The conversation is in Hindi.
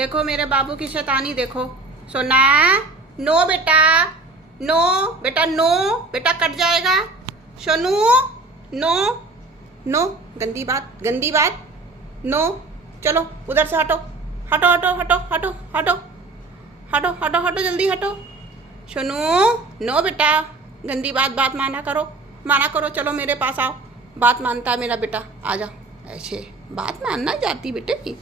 देखो मेरे बाबू की शैतानी देखो। सोना, नो बेटा, नो बेटा, नो बेटा, कट जाएगा। सोनू, नो नो, गंदी बात, गंदी बात, नो। चलो उधर से हटो, हटो हटो हटो हटो हटो हटो हटो हटो, जल्दी हटो। सोनू, नो बेटा, गंदी बात, बात माना करो, माना करो। चलो मेरे पास आओ, बात मानता है मेरा बेटा, आ जाओ। ऐसे बात मानना जाती बेटे की।